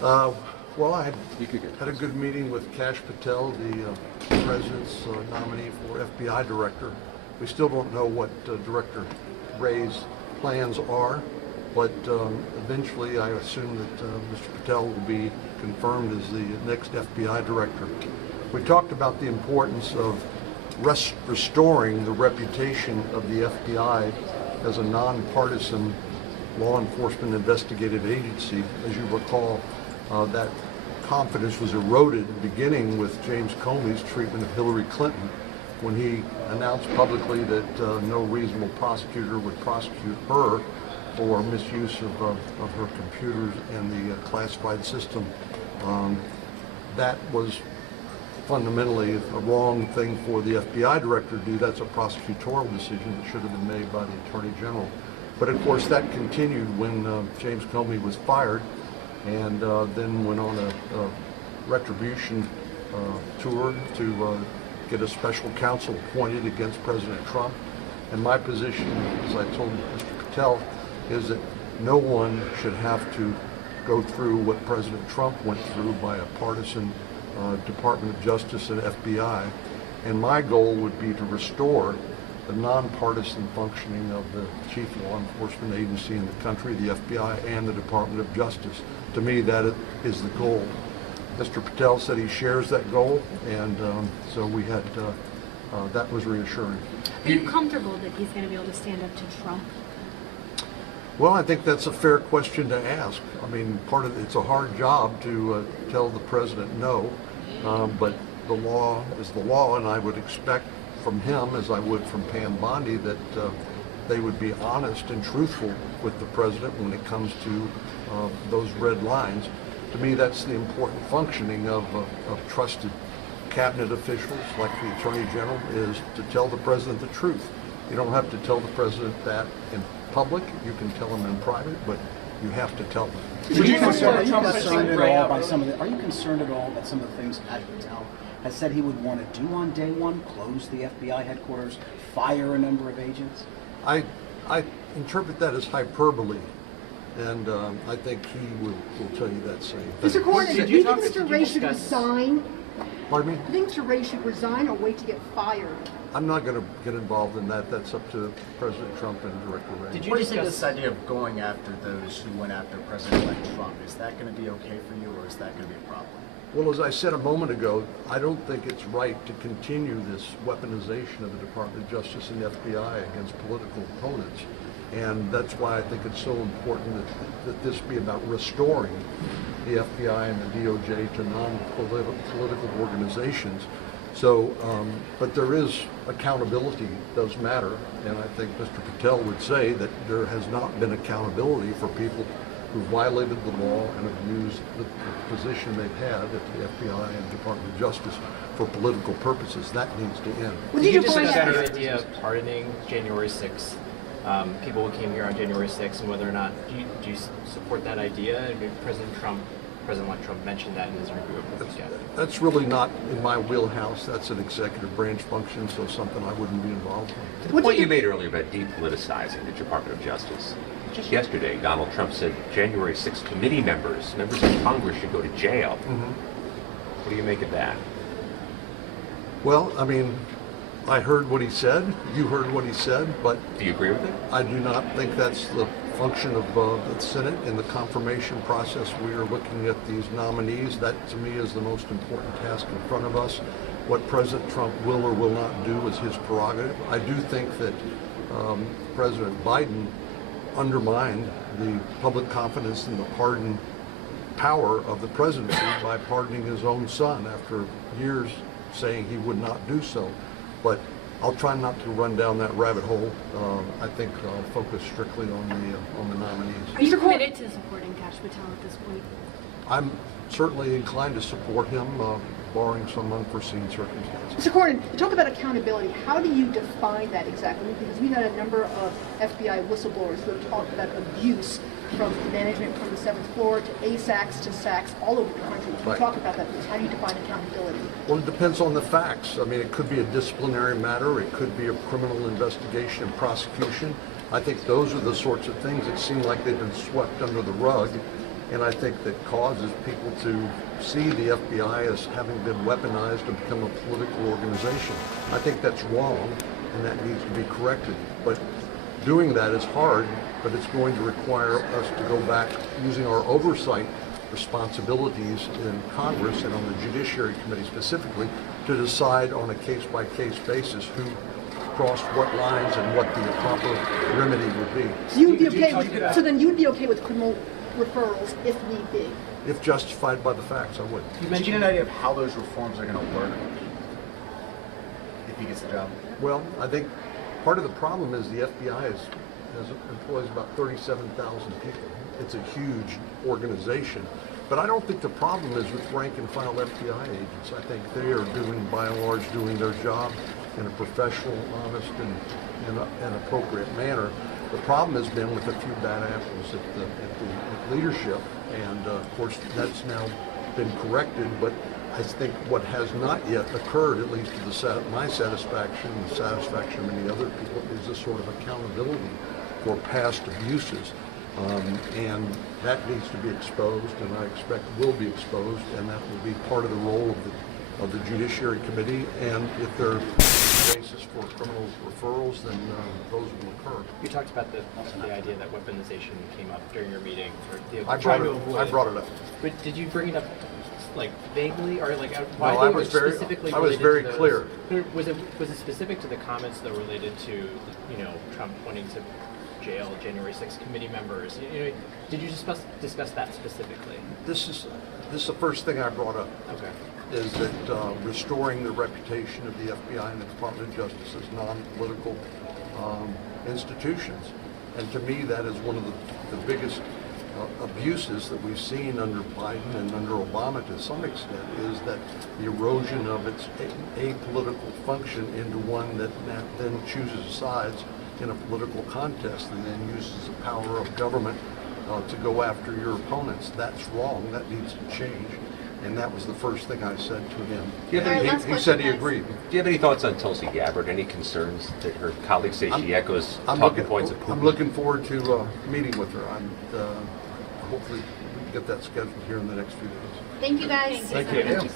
Well, I had a good meeting with Kash Patel, the president's nominee for FBI director. We still don't know what Director Wray's plans are, but eventually I assume that Mr. Patel will be confirmed as the next FBI director. We talked about the importance of restoring the reputation of the FBI as a nonpartisan law enforcement investigative agency. As you recall, that confidence was eroded beginning with James Comey's treatment of Hillary Clinton when he announced publicly that no reasonable prosecutor would prosecute her for misuse of her computers and the classified system. That was fundamentally a wrong thing for the FBI director to do. That's a prosecutorial decision that should have been made by the Attorney General. But of course that continued when James Comey was fired, and then went on a retribution tour to get a special counsel appointed against President Trump. And my position, as I told Mr. Patel, is that no one should have to go through what President Trump went through by a partisan Department of Justice and FBI. And my goal would be to restore the nonpartisan functioning of the chief law enforcement agency in the country, the FBI and the Department of Justice. To me, that is the goal. Mr. Patel said he shares that goal, and so we had, that was reassuring. Are you comfortable that he's going to be able to stand up to Trump? Well, I think that's a fair question to ask. I mean, it's a hard job to tell the president no, but the law is the law, and I would expect from him, as I would from Pam Bondi, that they would be honest and truthful with the president when it comes to those red lines. To me, that's the important functioning of trusted cabinet officials like the Attorney General, is to tell the president the truth. You don't have to tell the president that in public. You can tell him in private, but you have to tell them. Are you concerned at all by some of the? Are you concerned at all that some of the things Kash Patel has said he would want to do on day one, close the FBI headquarters, fire a number of agents? I interpret that as hyperbole, and I think he will tell you that same thing. Mr. Cornyn, do you think Mr. Wray should resign? Pardon me? Do you think Mr. Wray should resign or wait to get fired? I'm not going to get involved in that. That's up to President Trump and Director Wray. Did you think this idea of going after those who went after President-elect Trump, is that going to be okay for you, or is that going to be a problem? Well, as I said a moment ago, I don't think it's right to continue this weaponization of the Department of Justice and the FBI against political opponents. And that's why I think it's so important that this be about restoring the FBI and the DOJ to non-political organizations. So, but there is accountability does matter, and I think Mr. Patel would say that there has not been accountability for people who violated the law and abused the position they've had at the FBI and Department of Justice for political purposes. That needs to end. Did you discuss the idea of pardoning January 6th? People who came here on January 6th, and whether or not do you support that idea? I mean, President-elect Trump mentioned that in his review of the weekend. That's really not in my wheelhouse. That's an executive branch function, so something I wouldn't be involved in. To the point you made earlier about depoliticizing the Department of Justice. Just yesterday, Donald Trump said January 6th committee members of Congress should go to jail. What do you make of that? Well, I mean, I heard what he said. You heard what he said, but do you agree with it? I do not think that's the function of the Senate. In the confirmation process, we are looking at these nominees. That, to me, is the most important task in front of us. What President Trump will or will not do is his prerogative. I do think that President Biden undermined the public confidence in the pardon power of the presidency by pardoning his own son after years saying he would not do so. But I'll try not to run down that rabbit hole. I think I'll focus strictly on the nominees. Are you committed to supporting Kash Patel at this point? I'm certainly inclined to support him, barring some unforeseen circumstances. Mr. Cornyn, you talk about accountability. How do you define that exactly? Because we've had a number of FBI whistleblowers who have talked about abuse from management from the 7th floor to ASACs to SACs all over the country. Can you talk about that? How do you define accountability? Well, it depends on the facts. I mean, it could be a disciplinary matter. It could be a criminal investigation and prosecution. I think those are the sorts of things that seem like they've been swept under the rug And I think that causes people to see the FBI as having been weaponized and become a political organization. I think that's wrong, and that needs to be corrected. But doing that is hard, but it's going to require us to go back using our oversight responsibilities in Congress and on the Judiciary Committee specifically to decide on a case-by-case basis who crossed what lines and what the proper remedy would be. So you would be okay with, so then you would be okay with criminal referrals if need be? If justified by the facts, I would. Did you get an idea of how those reforms are going to work if he gets the job? Well, I think part of the problem is the FBI employs about 37,000 people. It's a huge organization. But I don't think the problem is with rank and file FBI agents. I think they are doing, by and large, doing their job in a professional, honest, and appropriate manner. The problem has been with a few bad apples at the leadership, and of course that's now been corrected. But I think what has not yet occurred, at least to my satisfaction and the satisfaction of many other people, is a sort of accountability for past abuses. And that needs to be exposed, and I expect will be exposed, and that will be part of the role of the Judiciary Committee. And if there are basis for criminal referrals, then those will occur. You talked about the idea that weaponization came up during your meeting. I brought it up. But did you bring it up like vaguely, or like No, I was very clear. Was it specific to the comments that related to Trump wanting to jail January 6th committee members? Did you discuss that specifically? This is the first thing I brought up. Okay. Is that restoring the reputation of the FBI and the Department of Justice as non-political institutions. And to me, that is one of the biggest abuses that we've seen under Biden and under Obama to some extent, is that the erosion of its apolitical function into one that then chooses sides in a political contest and then uses the power of government to go after your opponents. That's wrong. That needs to change. And that was the first thing I said to him. He said he agreed. Do you have any thoughts on Tulsi Gabbard? Any concerns that her colleagues say she echoes talking points of Putin? I'm looking forward to meeting with her. Hopefully we can get that scheduled here in the next few days. Thank you guys. Thank you.